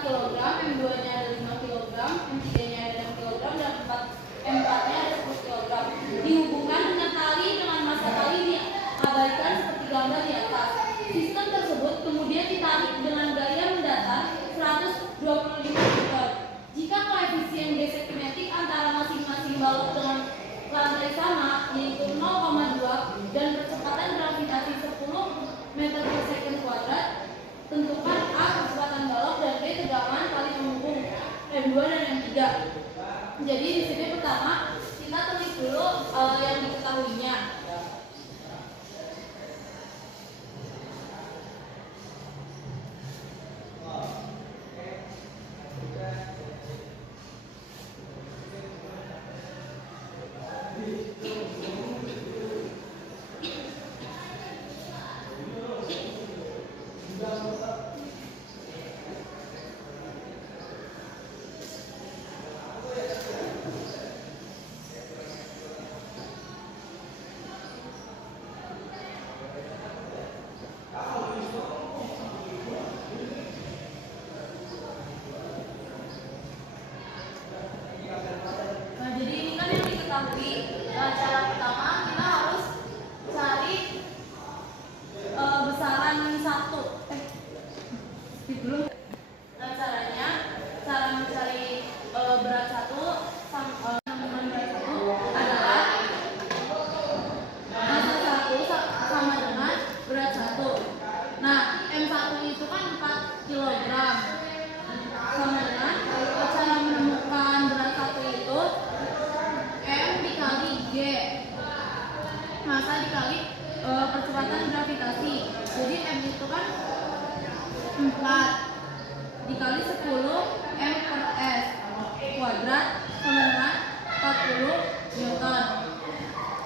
kilogram, M2-nya ada 5 kilogram, M3-nya ada 6 kilogram, dan M4-nya ada 10 kilogram. Dihubungkan dengan tali dengan massa tali diabadikan seperti gambar di atas. Sistem tersebut kemudian ditarik dengan gaya mendatar 125 meter. Jika koefisien gesek kinetik antara masing-masing balok dengan lantai sama, yaitu 0,2 dan percepatan gravitasi 10 meter per second kuadrat, tentukan A kecepatan balok dan B tegangan kali penghubung M2 dan M3. Jadi di sini pertama kita tulis dulu yang diketahuinya. Cara pertama kita harus cari besaran satu. Nah, cara mencari berat satu sambungan berat satu adalah massa satu sama dengan berat satu. Nah, M1 itu kan 4 kilogram, sama dengan cara menemukan berat satu itu M dikali G, massa dikali percepatan gravitasi. Jadi M itu kan 4 dikali 10 M per S kuadrat sama dengan 40 Newton.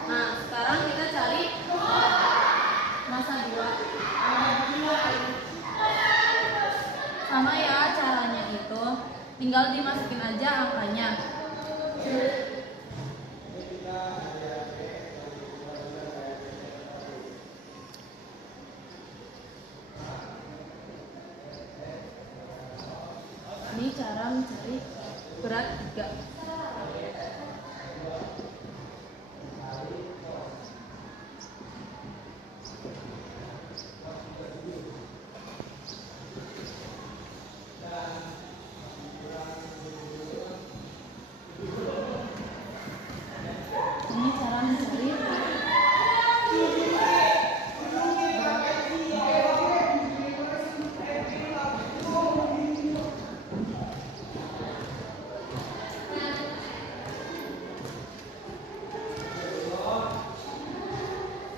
Nah, sekarang kita cari massa 2. Sama ya caranya itu, tinggal dimasukin aja angkanya. Ini cara mencari berat 3. Ini cara mencari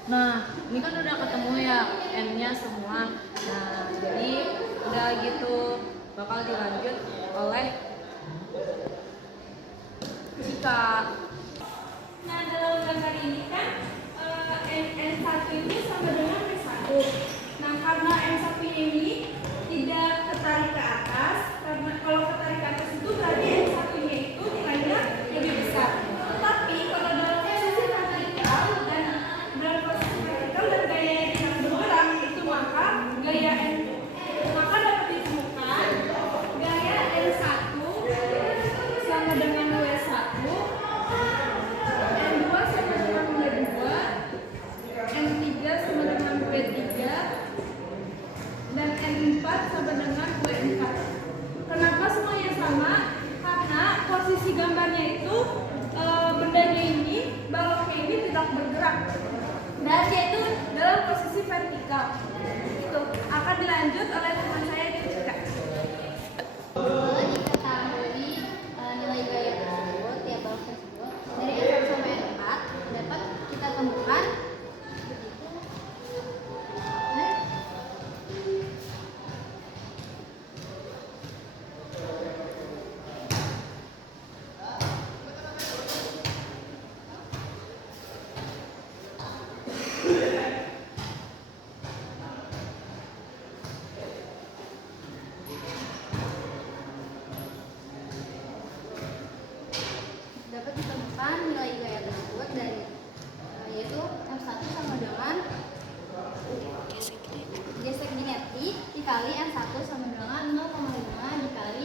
Nah, ini kan udah ketemu ya N-nya semua. Nah, jadi udah gitu bakal dilanjut oleh jika. Nah, dalam gambar ini kan N1 ini sama dengan M1. Nah, karena M1 ini tidak ketarik ke atas, karena kalau ketarik ke atas itu berarti M1-nya itu nilainya lebih besar. Tetapi kalau dalam posisi vertikal dan gaya yang bergerak itu maka dapat ditemukan gaya N1 sama dengan W1, N2 sama dengan W2, N3 sama dengan W3, dan N4 sama dengan W4. Kenapa semuanya sama? Karena posisi gambarnya itu bendanya ini, baloknya ini tidak bergerak. Dan dia itu dalam posisi vertikal. Itu akan dilanjut oleh teman saya Jessica. Diketahui nilai gaya tersebut, ya balok tersebut dari N1 sampai N4 dapat kita temukan nilai gaya tersebut dari yaitu M1 sama dengan gesek kinetik dikali N1 sama dengan 0,5 dikali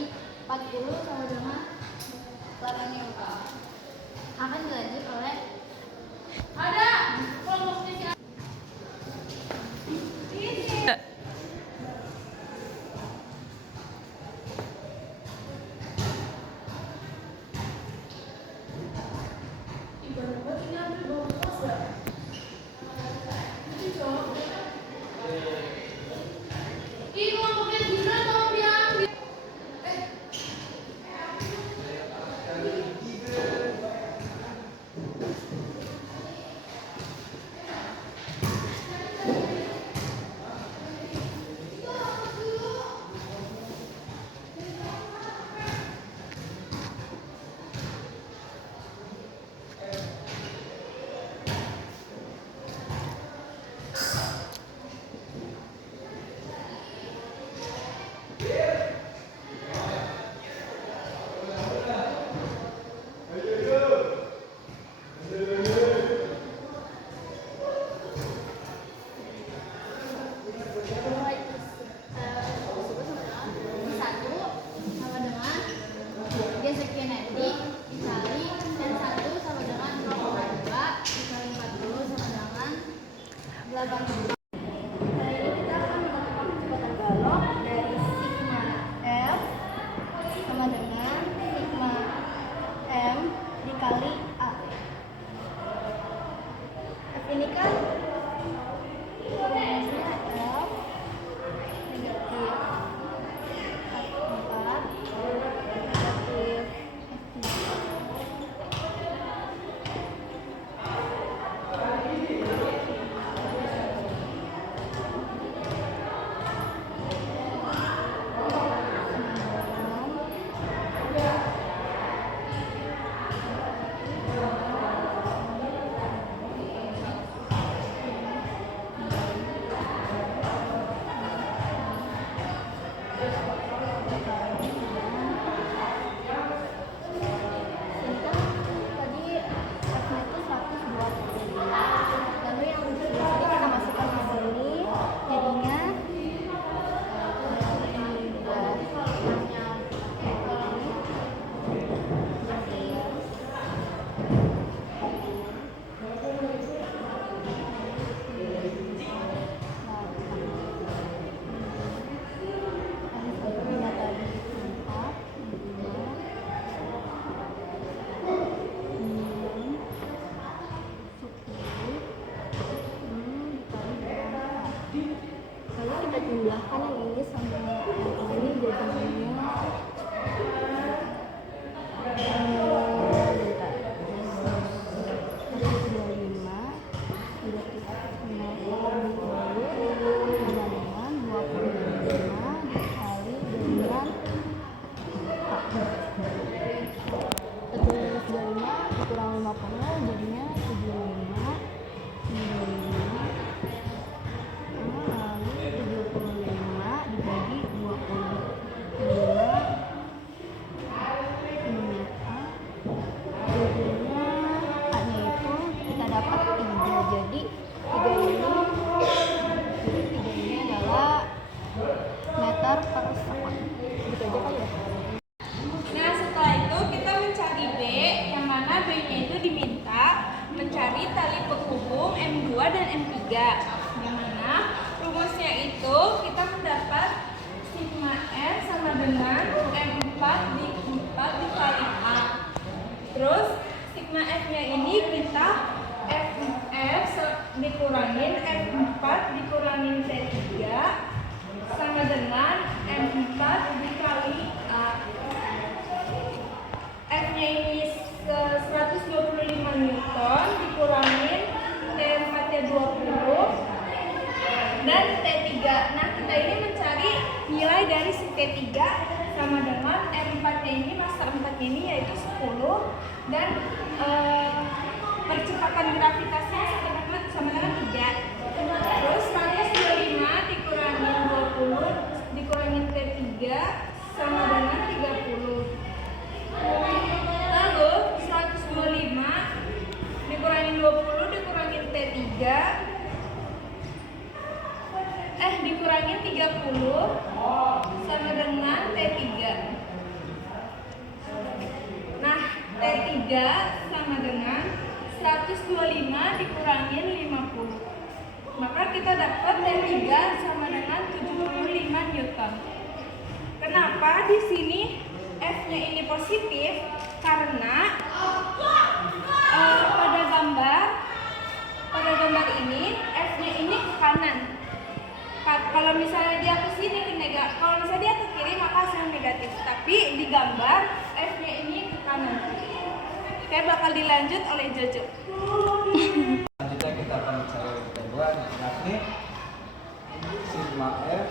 dikurangin M4 dikurangin T3 sama dengan M4 dikali A. F-nya ini 125 Newton dikurangin T4-nya 20 dan T3. Nah, kita ini mencari nilai dari si T3 sama dengan M4-nya ini, massa 4-nya ini yaitu 10 dan percepatan gravitasinya sama dengan 3. Terus 125 dikurangin 20 dikurangin T3 sama dengan 30. Lalu 125 dikurangin 20 dikurangin T3 dikurangin 30 sama dengan T3. Nah, T3 sama dengan 125 dikurangin 50. Maka kita dapat T3 sama dengan 75 Newton. Kenapa di sini F-nya ini positif? Karena pada gambar ini F-nya ini ke kanan. Kalau misalnya dia ke sini ke negatif, kalau misalnya dia ke kiri maka hasilnya negatif. Tapi di gambar F-nya ini ke kanan. Oke, bakal dilanjut oleh Jojo. Selanjutnya kita akan mencari yang kedua, yakni sigma F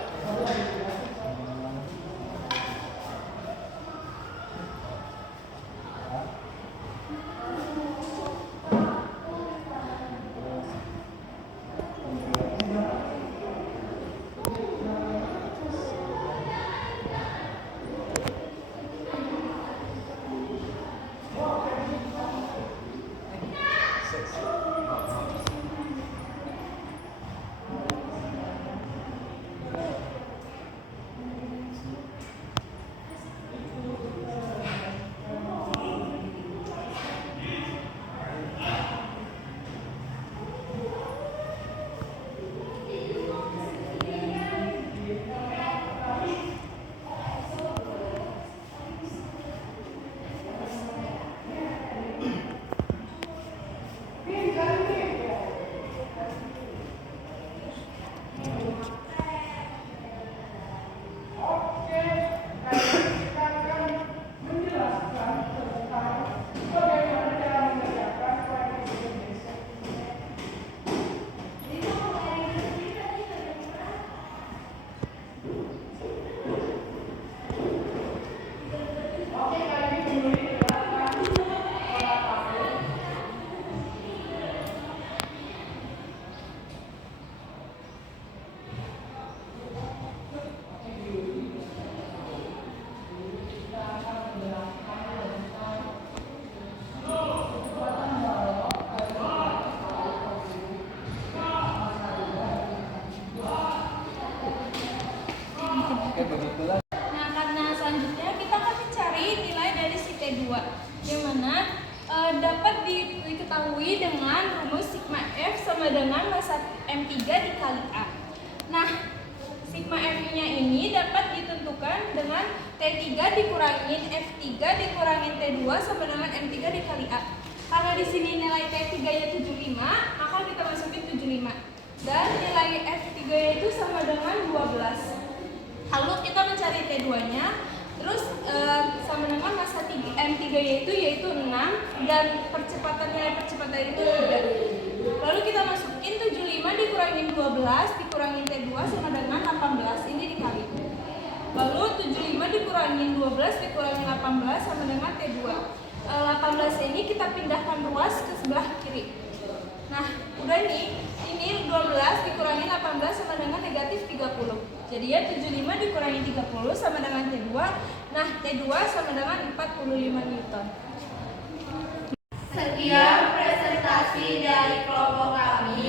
Nah, karena selanjutnya kita akan mencari nilai dari si T2 yang mana dapat diketahui dengan rumus sigma F sama dengan massa M3 dikali A. Nah, sigma F-nya ini dapat ditentukan dengan T3 dikurangin F3 dikurangin T2 sama dengan M3 dikali A. Karena di sini nilai T3-nya 75, maka kita masukin 75. Dan nilai F3-nya itu sama dengan 12. Lalu kita mencari T2-nya, terus sama dengan massa M3 yaitu 6 dan nilai percepatan itu 3. Lalu kita masukin 75 dikurangin 12 dikurangin T2 sama dengan 18, ini dikali. Lalu 75 dikurangin 12 dikurangin 18 sama dengan T2. 18 ini kita pindahkan ruas ke sebelah kiri. Nah, udah ini 12 dikurangin 18 sama dengan negatif 30. Jadi ya 75 dikurangi 30 sama dengan T2. Nah, T2 sama dengan 45 Newton. Sekian presentasi dari kelompok kami.